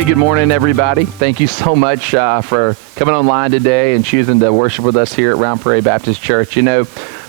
Hey, good morning, everybody. Thank you so much for coming online today and choosing to worship with us here at Prairie Baptist Church. You know,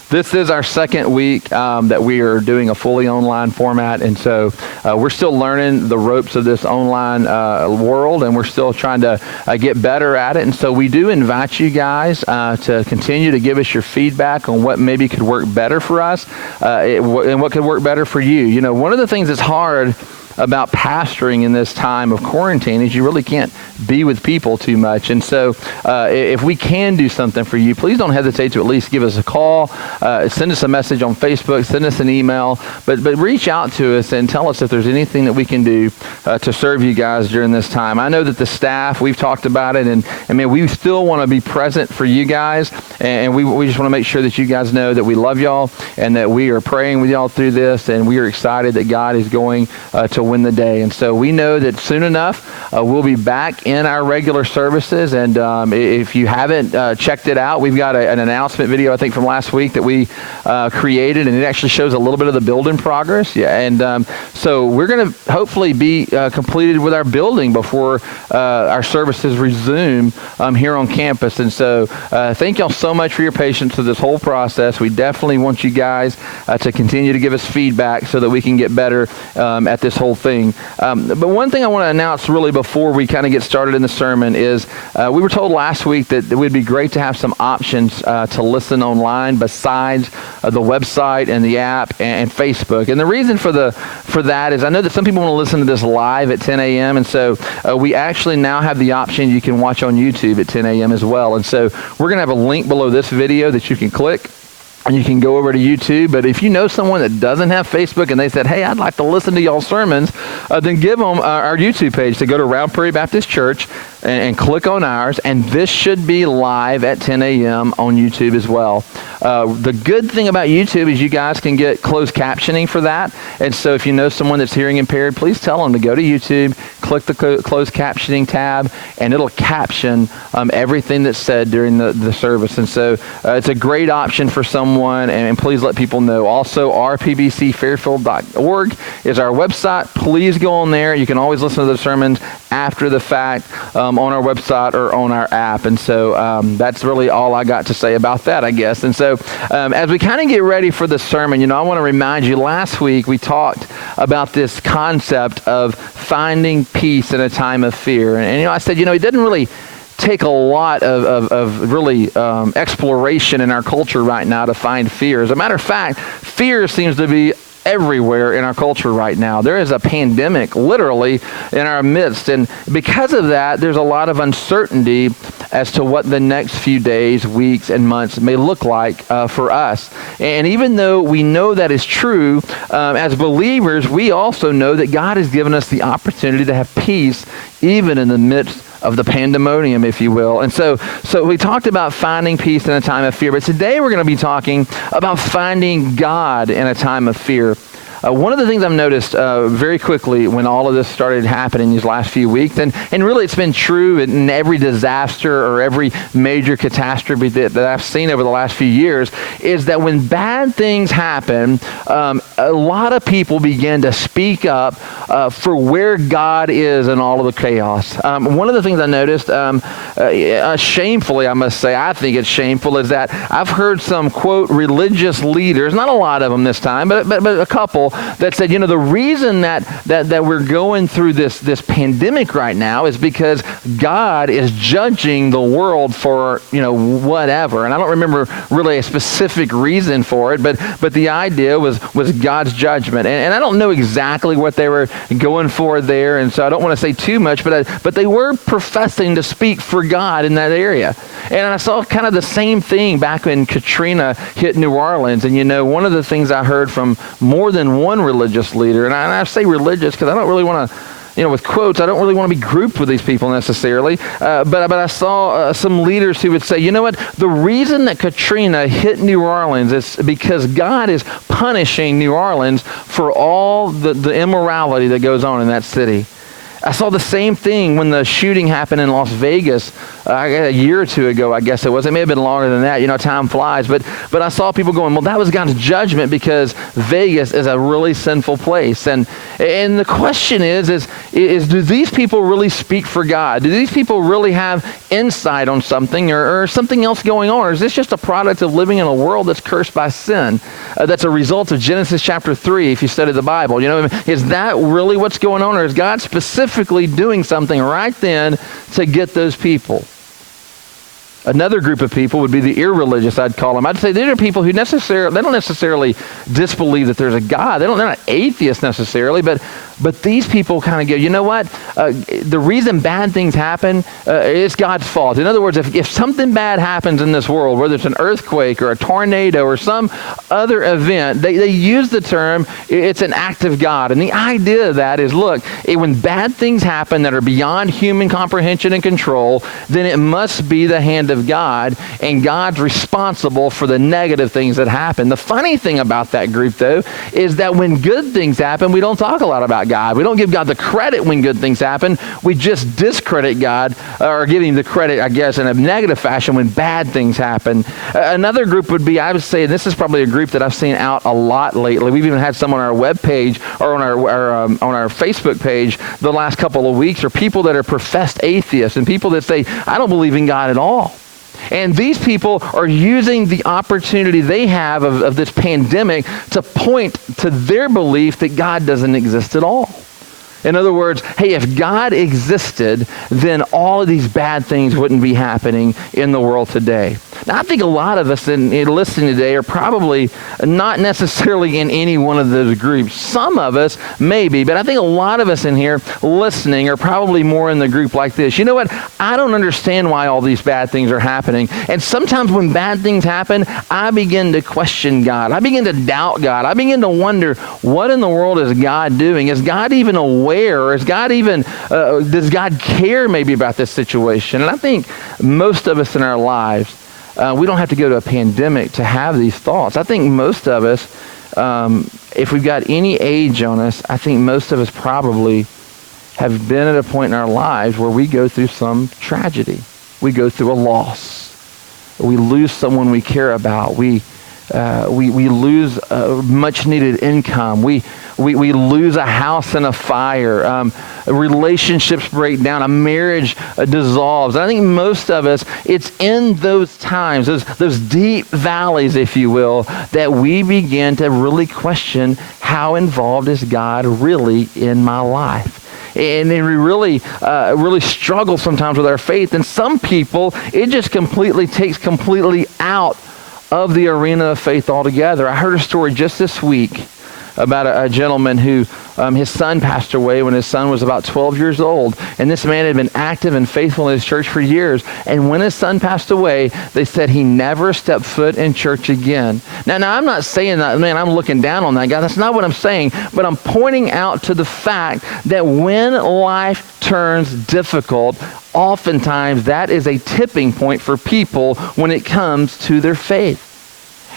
this is our second week that we are doing a fully online format, and so we're still learning the ropes of this online world, and we're still trying to get better at it. And so we do invite you guys to continue to give us your feedback on what maybe could work better for us and what could work better for you. You know, one of the things that's hard about pastoring in this time of quarantine is you really can't be with people too much. And so if we can do something for you, please don't hesitate to at least give us a call, send us a message on Facebook, send us an email, but reach out to us and tell us if there's anything that we can do to serve you guys during this time. I know that the staff, we've talked about it, and I mean, we still want to be present for you guys, and we just want to make sure that you guys know that we love y'all and that we are praying with y'all through this, and we are excited that God is going to win the day. And so we know that soon enough we'll be back in our regular services, and if you haven't checked it out, we've got an announcement video I think from last week that we created, and it actually shows a little bit of the building progress. Yeah, and so we're going to hopefully be completed with our building before our services resume here on campus. And so thank y'all so much for your patience through this whole process. We definitely want you guys to continue to give us feedback so that we can get better at this whole thing. But one thing I want to announce really before we kind of get started in the sermon is we were told last week that it would be great to have some options to listen online besides the website and the app and Facebook. And the reason for that is I know that some people want to listen to this live at 10 a.m. And so we actually now have the option you can watch on YouTube at 10 a.m. as well. And so we're going to have a link below this video that you can click, and you can go over to YouTube. But if you know someone that doesn't have Facebook and they said, hey, I'd like to listen to y'all's sermons, then give them our YouTube page. So go to Round Prairie Baptist Church and click on ours, and this should be live at 10 a.m. on YouTube as well. The good thing about YouTube is you guys can get closed captioning for that. And so if you know someone that's hearing impaired, please tell them to go to YouTube, click the closed captioning tab, and it'll caption everything that's said during the service. And so it's a great option for someone, and please let people know. Also, rpbcfairfield.org is our website. Please go on there. You can always listen to the sermons after the fact on our website or on our app. And so that's really all I got to say about that, I guess. And so as we kind of get ready for the sermon, you know, I want to remind you, last week we talked about this concept of finding peace in a time of fear. And you know, I said, you know, it doesn't really take a lot of really exploration in our culture right now to find fear. As a matter of fact, fear seems to be everywhere in our culture right now. There is a pandemic literally in our midst, and because of that, there's a lot of uncertainty as to what the next few days, weeks, and months may look like for us. And even though we know that is true, as believers, we also know that God has given us the opportunity to have peace even in the midst of the pandemonium, if you will. And so we talked about finding peace in a time of fear, but today we're going to be talking about finding God in a time of fear. One of the things I've noticed very quickly when all of this started happening these last few weeks, and really it's been true in every disaster or every major catastrophe that I've seen over the last few years, is that when bad things happen, a lot of people begin to speak up for where God is in all of the chaos. One of the things I noticed, shamefully I must say, I think it's shameful, is that I've heard some, quote, religious leaders, not a lot of them this time, but a couple, that said, you know, the reason that we're going through this pandemic right now is because God is judging the world for, you know, whatever. And I don't remember really a specific reason for it, but the idea was God's judgment. And I don't know exactly what they were going for there, and so I don't want to say too much, but they were professing to speak for God in that area. And I saw kind of the same thing back when Katrina hit New Orleans. And, you know, one of the things I heard from more than one religious leader, and I say religious because I don't really want to, you know, with quotes, I don't really want to be grouped with these people necessarily. But I saw some leaders who would say, you know what, the reason that Katrina hit New Orleans is because God is punishing New Orleans for all the immorality that goes on in that city. I saw the same thing when the shooting happened in Las Vegas a year or two ago, I guess it was. It may have been longer than that. You know, time flies. But I saw people going, well, that was God's judgment because Vegas is a really sinful place. And the question is do these people really speak for God? Do these people really have insight on something or something else going on? Or is this just a product of living in a world that's cursed by sin? That's a result of Genesis chapter 3, if you study the Bible. You know, is that really what's going on? Or is God specifically doing something right then to get those people? Another group of people would be the irreligious, I'd call them. I'd say these are people who they don't necessarily disbelieve that there's a God. They're not atheists necessarily, but these people kind of go, you know what? The reason bad things happen, it's God's fault. In other words, if something bad happens in this world, whether it's an earthquake or a tornado or some other event, they use the term, it's an act of God. And the idea of that is, look, when bad things happen that are beyond human comprehension and control, then it must be the hand of God, and God's responsible for the negative things that happen. The funny thing about that group, though, is that when good things happen, we don't talk a lot about God. We don't give God the credit when good things happen. We just discredit God or give him the credit, I guess, in a negative fashion when bad things happen. Another group would be, I would say, and this is probably a group that I've seen out a lot lately. We've even had some on our webpage or on our Facebook page the last couple of weeks, are people that are professed atheists and people that say, I don't believe in God at all. And these people are using the opportunity they have of this pandemic to point to their belief that God doesn't exist at all. In other words, hey, if God existed, then all of these bad things wouldn't be happening in the world today. Now, I think a lot of us in listening today are probably not necessarily in any one of those groups. Some of us maybe, but I think a lot of us in here listening are probably more in the group like this. You know what? I don't understand why all these bad things are happening. And sometimes when bad things happen, I begin to question God. I begin to doubt God. I begin to wonder, what in the world is God doing? Is God even aware? Or is God even, does God care maybe about this situation? And I think most of us in our lives, we don't have to go to a pandemic to have these thoughts. I think most of us, if we've got any age on us, I think most of us probably have been at a point in our lives where we go through some tragedy. We go through a loss. We lose someone we care about. We lose much needed income. We lose a house in a fire. Relationships break down. A marriage dissolves. And I think most of us, it's in those times, those deep valleys, if you will, that we begin to really question, how involved is God really in my life? And we really struggle sometimes with our faith. And some people, it just takes completely out of the arena of faith altogether. I heard a story just this week about a gentleman who his son passed away when his son was about 12 years old. And this man had been active and faithful in his church for years. And when his son passed away, they said he never stepped foot in church again. Now I'm not saying that, man, I'm looking down on that guy. That's not what I'm saying. But I'm pointing out to the fact that when life turns difficult, oftentimes that is a tipping point for people when it comes to their faith.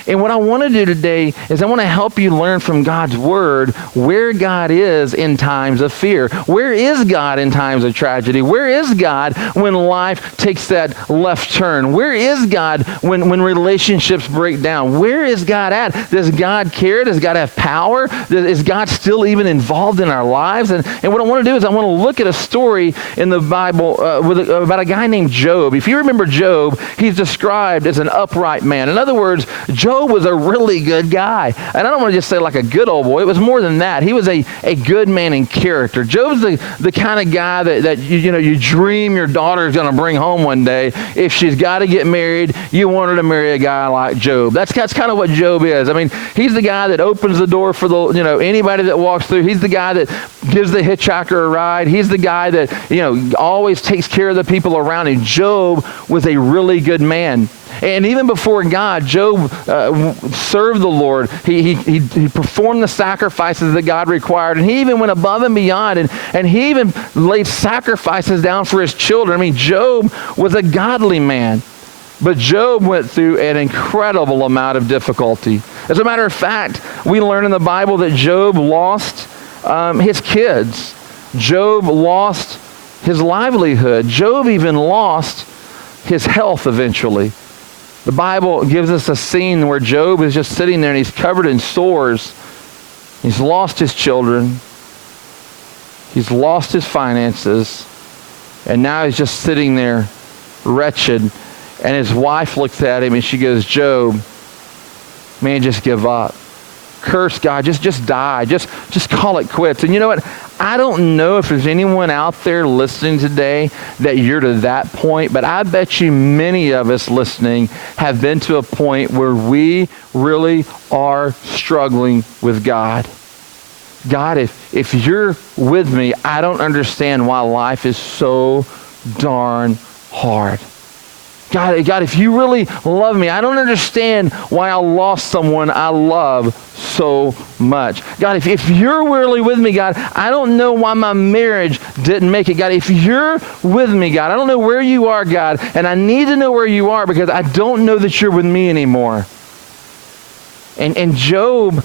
And what I want to do today is I want to help you learn from God's Word where God is in times of fear. Where is God in times of tragedy? Where is God when life takes that left turn? Where is God when relationships break down? Where is God at? Does God care? Does God have power? Is God still even involved in our lives? And what I want to do is I want to look at a story in the Bible about a guy named Job. If you remember Job, he's described as an upright man. In other words, Job was a really good guy. And I don't want to just say like a good old boy. It was more than that. He was a good man in character. Job's the kind of guy that you dream your daughter's going to bring home one day. If she's got to get married, you want her to marry a guy like Job. That's kind of what Job is. I mean, he's the guy that opens the door for anybody that walks through. He's the guy that gives the hitchhiker a ride. He's the guy that, always takes care of the people around him. Job was a really good man. And even before God, Job served the Lord. He performed the sacrifices that God required. And he even went above and beyond. And he even laid sacrifices down for his children. I mean, Job was a godly man. But Job went through an incredible amount of difficulty. As a matter of fact, we learn in the Bible that Job lost his kids. Job lost his livelihood. Job even lost his health eventually. The Bible gives us a scene where Job is just sitting there and he's covered in sores. He's lost his children. He's lost his finances. And now he's just sitting there wretched. And his wife looks at him and she goes, Job, man, just give up. Curse God. Just die. Just call it quits. And you know what? I don't know if there's anyone out there listening today that you're to that point, but I bet you many of us listening have been to a point where we really are struggling with God. God, if you're with me, I don't understand why life is so darn hard. God, if you really love me, I don't understand why I lost someone I love so much. God, if you're really with me, God, I don't know why my marriage didn't make it. God, if you're with me, God, I don't know where you are, God, and I need to know where you are because I don't know that you're with me anymore. And Job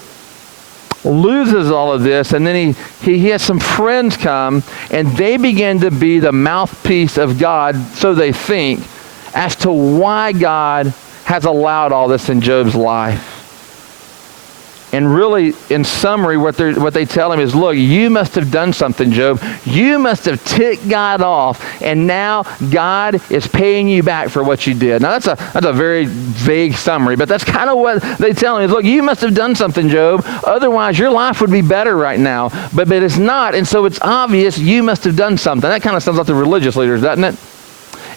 loses all of this, and then he has some friends come, and they begin to be the mouthpiece of God, so they think, as to why God has allowed all this in Job's life. And really, in summary, what they tell him is, look, you must have done something, Job. You must have ticked God off, and now God is paying you back for what you did. Now, that's a very vague summary, but that's kind of what they tell him is, look, you must have done something, Job. Otherwise, your life would be better right now. But it's not, and so it's obvious you must have done something. That kind of sounds like the religious leaders, doesn't it?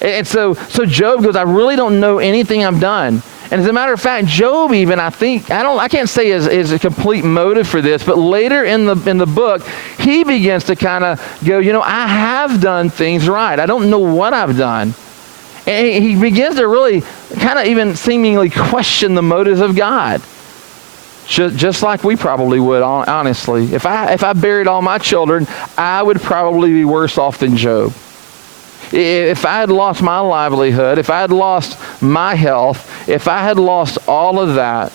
And so Job goes, I really don't know anything I've done. And as a matter of fact, Job even, I can't say is a complete motive for this, but later in the book, he begins to kind of go, I have done things right. I don't know what I've done. And he begins to really kind of even seemingly question the motives of God. Just like we probably would, honestly. If I buried all my children, I would probably be worse off than Job. If I had lost my livelihood, if I had lost my health, if I had lost all of that,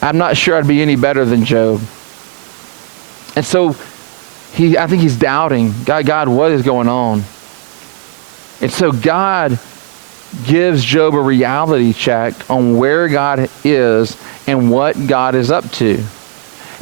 I'm not sure I'd be any better than Job. And so I think he's doubting, God, what is going on? And so God gives Job a reality check on where God is and what God is up to.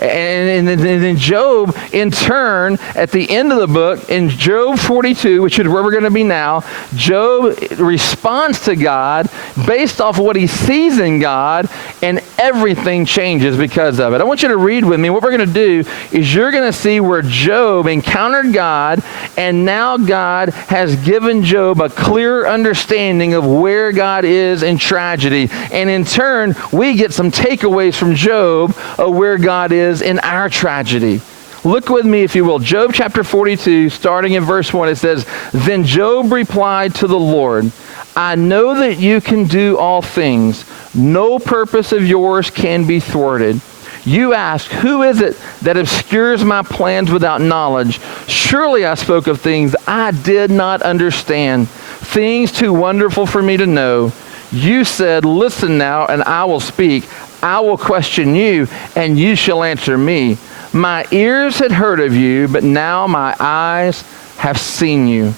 And then Job, in turn, at the end of the book, in Job 42, which is where we're going to be now, Job responds to God based off of what he sees in God, and everything changes because of it. I want you to read with me. What we're going to do is you're going to see where Job encountered God, and now God has given Job a clear understanding of where God is in tragedy. And in turn, we get some takeaways from Job of where God is in our tragedy. Look with me, if you will. Job chapter 42, starting in verse 1, it says, Then Job replied to the Lord, I know that you can do all things. No purpose of yours can be thwarted. You ask, who is it that obscures my plans without knowledge? Surely I spoke of things I did not understand, things too wonderful for me to know. You said, listen now, and I will speak. I will question you, and you shall answer me. My ears had heard of you, but now my eyes have seen you.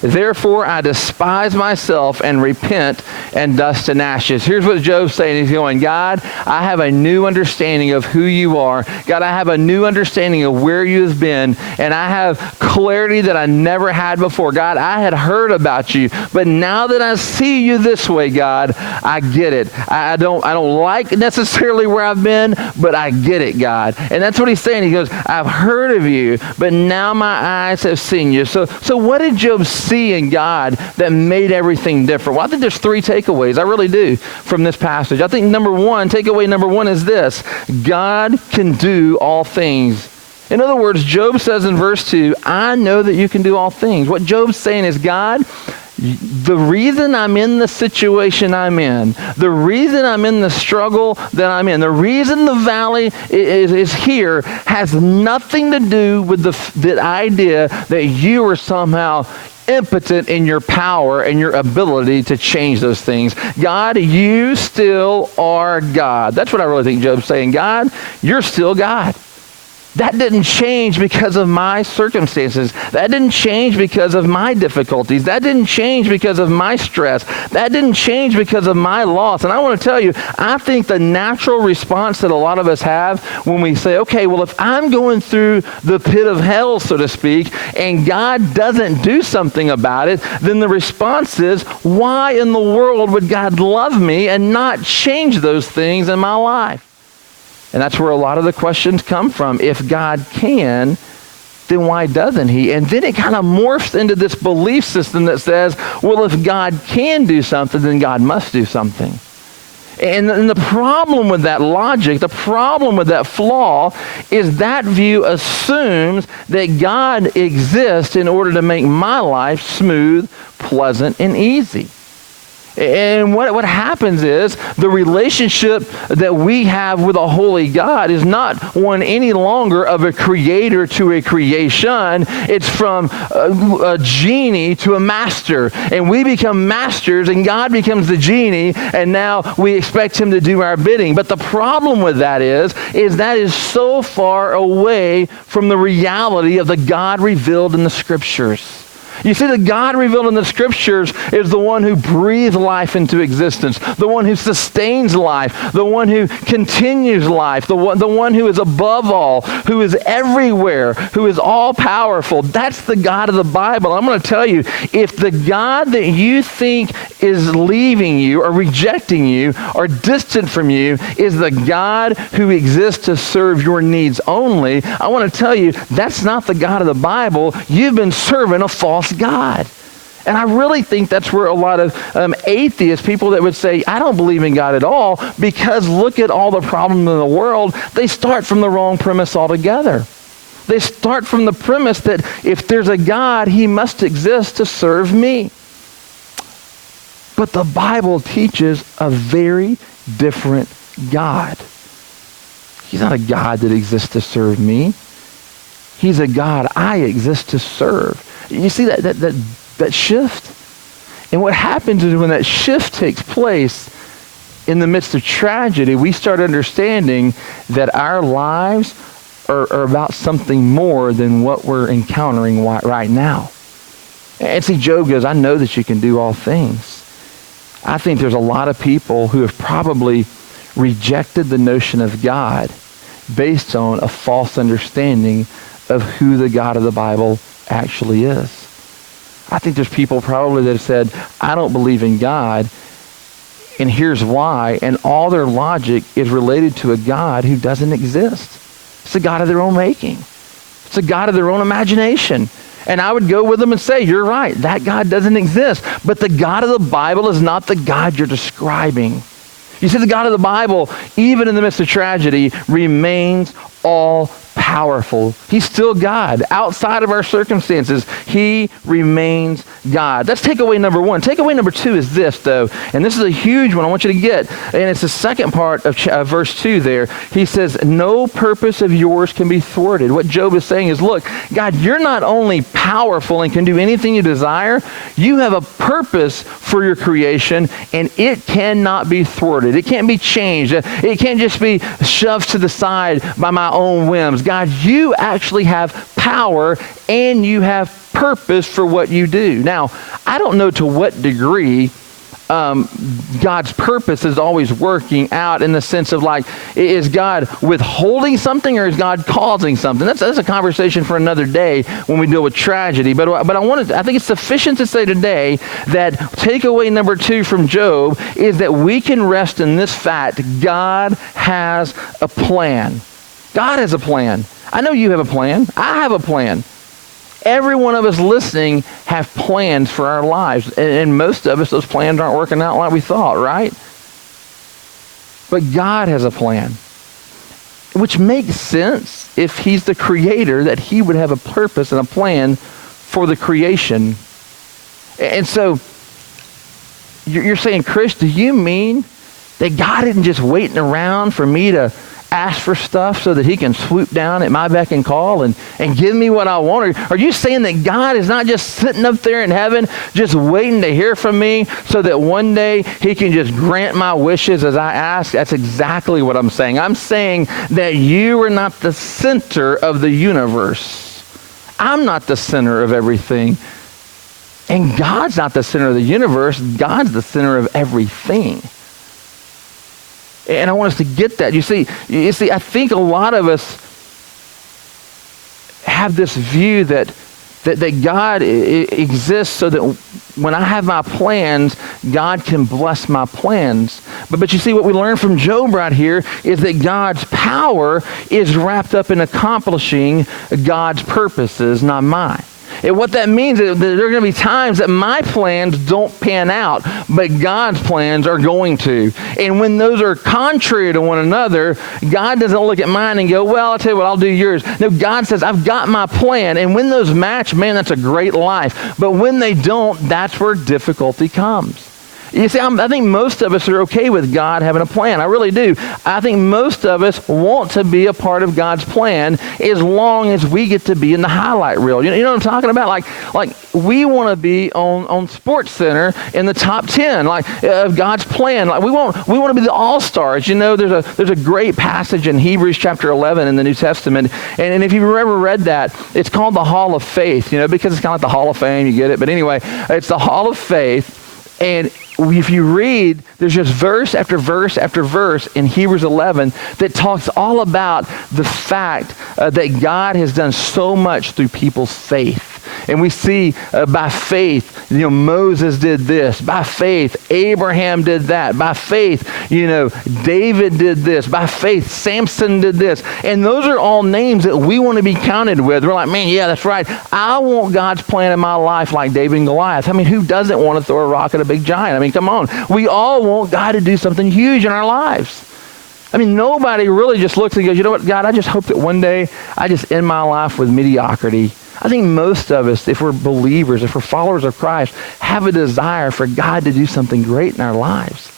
Therefore I despise myself and repent in dust and ashes. Here's what Job's saying. He's going, God, I have a new understanding of who you are. God, I have a new understanding of where you have been, and I have clarity that I never had before. God, I had heard about you, but now that I see you this way, God, I get it. I don't like necessarily where I've been, but I get it, God. And that's what he's saying. He goes, I've heard of you, but now my eyes have seen you. So what did Job see in God that made everything different? Well, I think there's three takeaways. I really do from this passage. I think takeaway number one is this: God can do all things. In other words, Job says in verse 2, I know that you can do all things. What Job's saying is, God, the reason I'm in the situation I'm in, the reason I'm in the struggle that I'm in, the reason the valley is here has nothing to do with the idea that you are somehow impotent in your power and your ability to change those things. God, you still are God. That's what I really think Job's saying. God, you're still God. That didn't change because of my circumstances. That didn't change because of my difficulties. That didn't change because of my stress. That didn't change because of my loss. And I want to tell you, I think the natural response that a lot of us have when we say, okay, well, if I'm going through the pit of hell, so to speak, and God doesn't do something about it, then the response is, why in the world would God love me and not change those things in my life? And that's where a lot of the questions come from. If God can, then why doesn't he? And then it kind of morphs into this belief system that says, well, if God can do something, then God must do something. And the problem with that logic, the problem with that flaw, is that view assumes that God exists in order to make my life smooth, pleasant, and easy. And what happens is the relationship that we have with a holy God is not one any longer of a creator to a creation. It's from a genie to a master. And we become masters and God becomes the genie, and now we expect him to do our bidding. But the problem with that is that is so far away from the reality of the God revealed in the Scriptures. You see, the God revealed in the Scriptures is the one who breathed life into existence, the one who sustains life, the one who continues life, the one who is above all, who is everywhere, who is all-powerful. That's the God of the Bible. I'm going to tell you, if the God that you think is leaving you or rejecting you or distant from you is the God who exists to serve your needs only, I want to tell you, that's not the God of the Bible. You've been serving a false God. And I really think that's where a lot of atheists, people that would say, I don't believe in God at all, because look at all the problems in the world, they start from the wrong premise altogether. They start from the premise that if there's a God, he must exist to serve me. But the Bible teaches a very different God. He's not a God that exists to serve me. He's a God I exist to serve. You see that shift? And what happens is when that shift takes place in the midst of tragedy, we start understanding that our lives are about something more than what we're encountering right now. And see, Job goes, I know that you can do all things. I think there's a lot of people who have probably rejected the notion of God based on a false understanding of who the God of the Bible actually is. I think there's people probably that have said, I don't believe in God, and here's why, and all their logic is related to a God who doesn't exist. It's a God of their own making. It's a God of their own imagination. And I would go with them and say, you're right, that God doesn't exist. But the God of the Bible is not the God you're describing. You see, the God of the Bible, even in the midst of tragedy, remains all powerful. He's still God. Outside of our circumstances, he remains God. That's takeaway number one. Takeaway number two is this, though, and this is a huge one I want you to get, and it's the second part of verse 2 there. He says, no purpose of yours can be thwarted. What Job is saying is, look, God, you're not only powerful and can do anything you desire, you have a purpose for your creation, and it cannot be thwarted. It can't be changed. It can't just be shoved to the side by my own whims. God, you actually have power and you have purpose for what you do. Now, I don't know to what degree God's purpose is always working out in the sense of like, is God withholding something or is God causing something? That's a conversation for another day when we deal with tragedy. But I think it's sufficient to say today that takeaway number 2 from Job is that we can rest in this fact: God has a plan. God has a plan. I know you have a plan. I have a plan. Every one of us listening have plans for our lives. And most of us, those plans aren't working out like we thought, right? But God has a plan, which makes sense if he's the creator, that he would have a purpose and a plan for the creation. And so you're saying, Chris, do you mean that God isn't just waiting around for me to ask for stuff so that he can swoop down at my beck and call and give me what I want? Or are you saying that God is not just sitting up there in heaven just waiting to hear from me so that one day he can just grant my wishes as I ask? That's exactly what I'm saying. I'm saying that you are not the center of the universe. I'm not the center of everything. And God's not the center of the universe. God's the center of everything. And I want us to get that. You see, I think a lot of us have this view that God exists so that when I have my plans, God can bless my plans. But you see, what we learn from Job right here is that God's power is wrapped up in accomplishing God's purposes, not mine. And what that means is that there are going to be times that my plans don't pan out, but God's plans are going to. And when those are contrary to one another, God doesn't look at mine and go, well, I'll tell you what, I'll do yours. No, God says, I've got my plan. And when those match, man, that's a great life. But when they don't, that's where difficulty comes. You see, I think most of us are okay with God having a plan. I really do. I think most of us want to be a part of God's plan as long as we get to be in the highlight reel. You know what I'm talking about? Like we want to be on Sports Center in the top 10, of God's plan. Like we want to be the all-stars. You know, there's a great passage in Hebrews chapter 11 in the New Testament, and if you've ever read that, it's called the Hall of Faith. You know, because it's kind of like the Hall of Fame. You get it? But anyway, it's the Hall of Faith, and if you read, there's just verse after verse after verse in Hebrews 11 that talks all about the fact that God has done so much through people's faith. And we see by faith, Moses did this. By faith, Abraham did that. By faith, David did this. By faith, Samson did this. And those are all names that we want to be counted with. We're like, man, yeah, that's right. I want God's plan in my life like David and Goliath. I mean, who doesn't want to throw a rock at a big giant? I mean, come on. We all want God to do something huge in our lives. I mean, nobody really just looks and goes, you know what, God, I just hope that one day I just end my life with mediocrity. I think most of us, if we're believers, if we're followers of Christ, have a desire for God to do something great in our lives.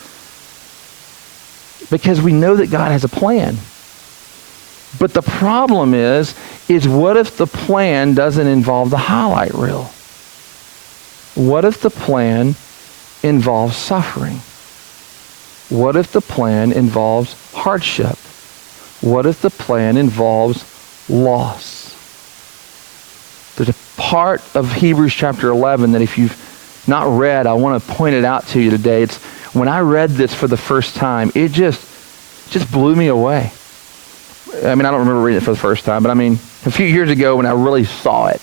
Because we know that God has a plan. But the problem is what if the plan doesn't involve the highlight reel? What if the plan involves suffering? What if the plan involves hardship? What if the plan involves loss? There's a part of Hebrews chapter 11 that if you've not read, I want to point it out to you today. It's when I read this for the first time, it just blew me away. I mean, I don't remember reading it for the first time, but I mean, a few years ago when I really saw it,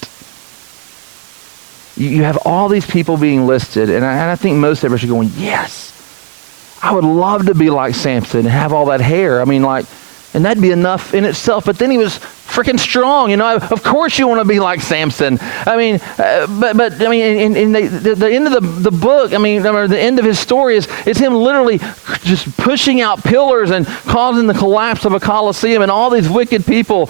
you have all these people being listed, and I think most of us are going, yes, I would love to be like Samson and have all that hair. I mean, and that'd be enough in itself. But then he was freaking strong. Of course you want to be like Samson. I mean, but I mean, in the end of the book, I mean, or the end of his story is him literally just pushing out pillars and causing the collapse of a Colosseum and all these wicked people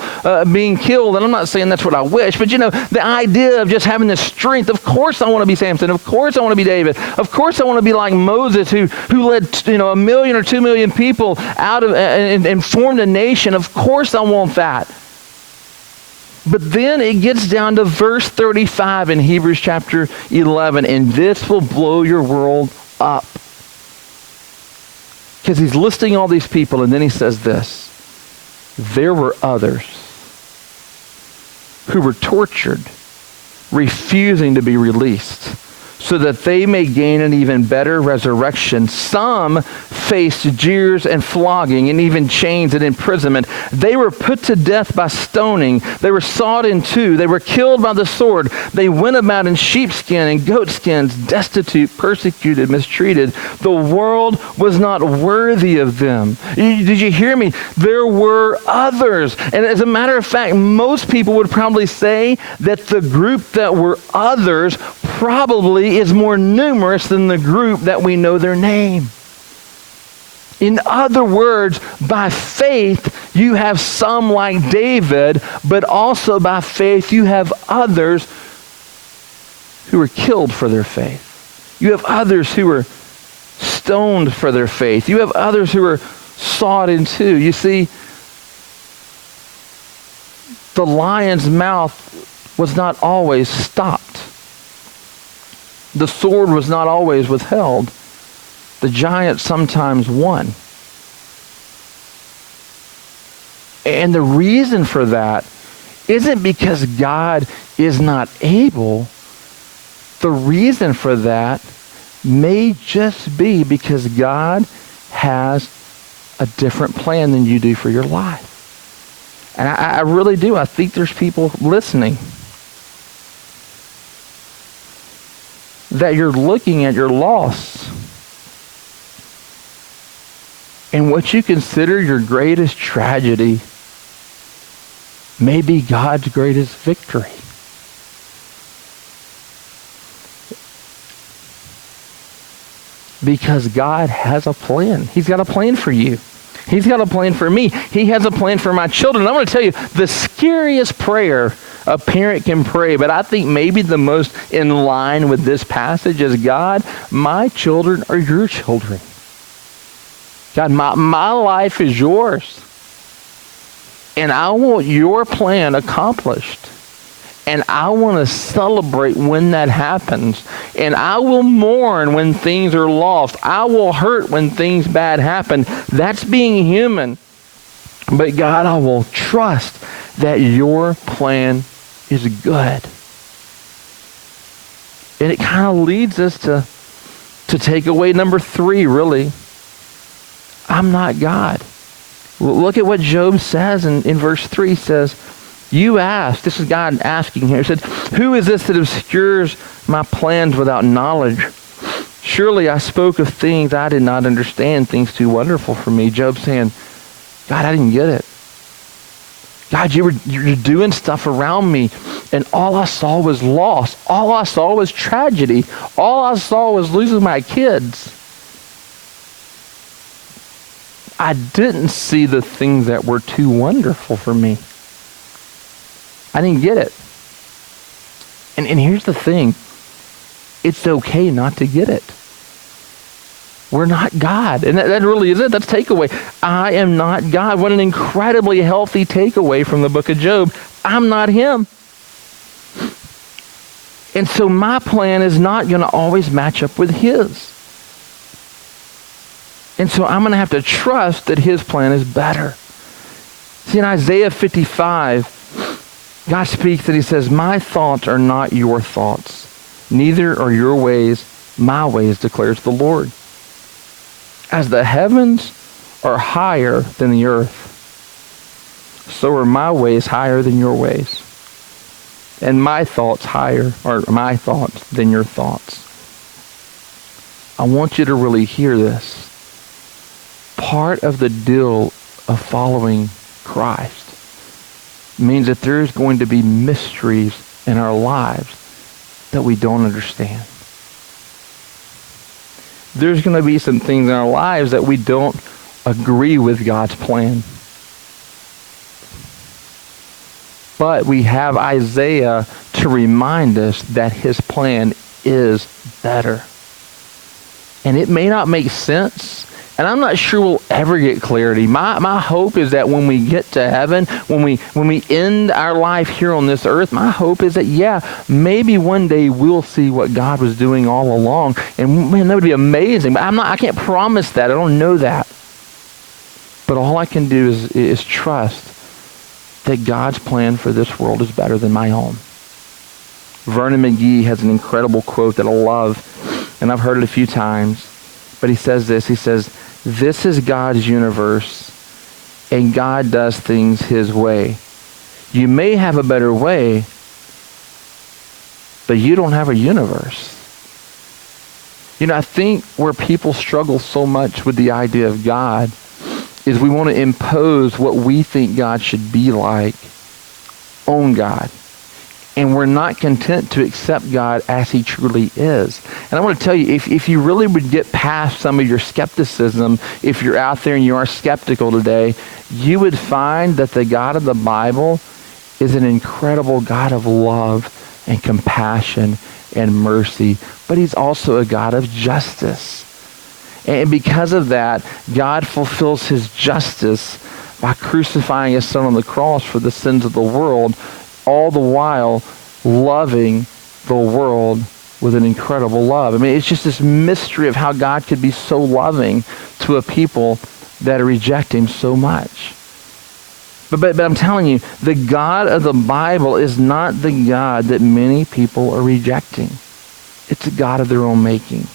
being killed. And I'm not saying that's what I wish, but the idea of just having this strength. Of course I want to be Samson. Of course I want to be David. Of course I want to be like Moses, who led 1 million or 2 million people out of and formed a nation. Of course I want that. But then it gets down to verse 35 in Hebrews chapter 11, and this will blow your world up. Because he's listing all these people, and then he says this: there were others who were tortured, refusing to be released, so that they may gain an even better resurrection. Some faced jeers and flogging and even chains and imprisonment. They were put to death by stoning. They were sawed in two. They were killed by the sword. They went about in sheepskin and goatskins, destitute, persecuted, mistreated. The world was not worthy of them. Did you hear me? There were others. And as a matter of fact, most people would probably say that the group that were others probably is more numerous than the group that we know their name. In other words, by faith, you have some like David, but also by faith, you have others who were killed for their faith. You have others who were stoned for their faith. You have others who were sawed in two. You see, The lion's mouth was not always stopped. The sword was not always withheld. The giant sometimes won. And the reason for that isn't because God is not able. The reason for that may just be because God has a different plan than you do for your life. And I really do. I think there's people listening that you're looking at your loss and what you consider your greatest tragedy may be God's greatest victory. Because God has a plan. He's got a plan for you. He's got a plan for me. He has a plan for my children. I'm going to tell you, the scariest prayer a parent can pray, but I think maybe the most in line with this passage is, God, my children are your children. God, my life is yours. And I want your plan accomplished. And I want to celebrate when that happens. And I will mourn when things are lost. I will hurt when things bad happen. That's being human. But God, I will trust that your plan is good. And it kind of leads us to takeaway number 3, really. I'm not God. Look at what Job says in verse 3. He says, you asked, this is God asking here. He said, who is this that obscures my plans without knowledge? Surely I spoke of things I did not understand, things too wonderful for me. Job saying, God, I didn't get it. God, you're doing stuff around me, and all I saw was loss. All I saw was tragedy. All I saw was losing my kids. I didn't see the things that were too wonderful for me. I didn't get it. And here's the thing. It's okay not to get it. We're not God. And that really is it. That's takeaway. I am not God. What an incredibly healthy takeaway from the book of Job. I'm not him. And so my plan is not going to always match up with his. And so I'm going to have to trust that his plan is better. See, in Isaiah 55, God speaks and he says, my thoughts are not your thoughts. Neither are your ways my ways, declares the Lord. As the heavens are higher than the earth, so are my ways higher than your ways. And my thoughts my thoughts than your thoughts. I want you to really hear this. Part of the deal of following Christ means that there is going to be mysteries in our lives that we don't understand. There's going to be some things in our lives that we don't agree with God's plan. But we have Isaiah to remind us that his plan is better. And it may not make sense. And I'm not sure we'll ever get clarity. My hope is that when we get to heaven, when we end our life here on this earth, my hope is that, maybe one day we'll see what God was doing all along. And man, that would be amazing. But I can't promise that. I don't know that. But all I can do is trust that God's plan for this world is better than my own. Vernon McGee has an incredible quote that I love, and I've heard it a few times. But he says this. He says, this is God's universe, and God does things his way. You may have a better way, but you don't have a universe. I think where people struggle so much with the idea of God is we want to impose what we think God should be like on God. And we're not content to accept God as he truly is. And I want to tell you, if you really would get past some of your skepticism, if you're out there and you are skeptical today, you would find that the God of the Bible is an incredible God of love and compassion and mercy, but he's also a God of justice. And because of that, God fulfills his justice by crucifying his son on the cross for the sins of the world, all the while loving the world with an incredible love. I mean, it's just this mystery of how God could be so loving to a people that reject him so much. But I'm telling you, the God of the Bible is not the God that many people are rejecting. It's a God of their own making.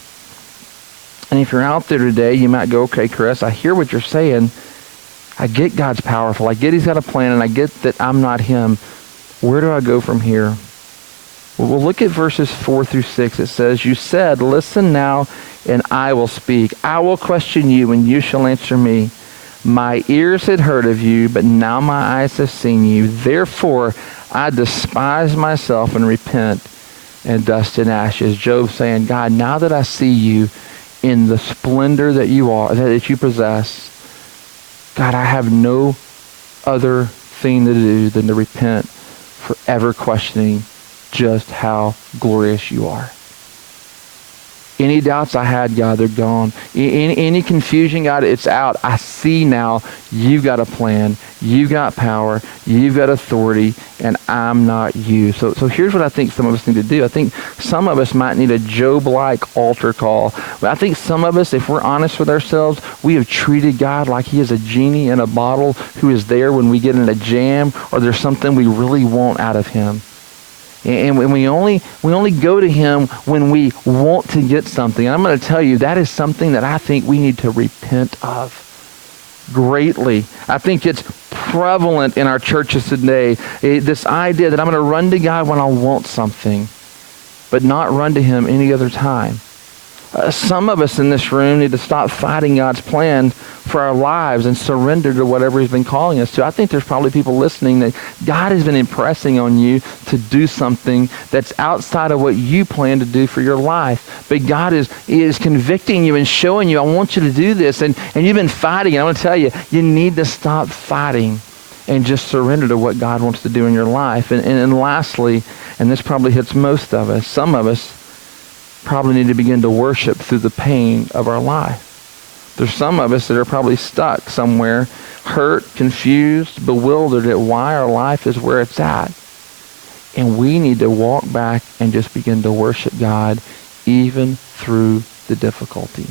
And if you're out there today, you might go, okay, Chris, I hear what you're saying. I get God's powerful. I get he's got a plan, and I get that I'm not him. Where do I go from here? Well, we'll look at verses 4 through 6. It says, you said, listen now, and I will speak. I will question you, and you shall answer me. My ears had heard of you, but now my eyes have seen you. Therefore, I despise myself and repent in dust and ashes. Job saying, God, now that I see you in the splendor that you are, that you possess, God, I have no other thing to do than to repent for ever questioning just how glorious you are. Any doubts I had, God, they're gone. Any confusion, God, it's out. I see now you've got a plan. You've got power. You've got authority, and I'm not you. So here's what I think some of us need to do. I think some of us might need a Job-like altar call. But I think some of us, if we're honest with ourselves, we have treated God like he is a genie in a bottle who is there when we get in a jam or there's something we really want out of him. And we only go to him when we want to get something. And I'm going to tell you, that is something that I think we need to repent of greatly. I think it's prevalent in our churches today, this idea that I'm going to run to God when I want something, but not run to him any other time. Some of us in this room need to stop fighting God's plan for our lives and surrender to whatever he's been calling us to. I think there's probably people listening that God has been impressing on you to do something that's outside of what you plan to do for your life. But God is convicting you and showing you, I want you to do this. And you've been fighting. And I want to tell you, you need to stop fighting and just surrender to what God wants to do in your life. And lastly, and this probably hits most of us, some of us probably need to begin to worship through the pain of our life. There's some of us that are probably stuck somewhere, hurt, confused, bewildered at why our life is where it's at. And we need to walk back and just begin to worship God even through the difficulty.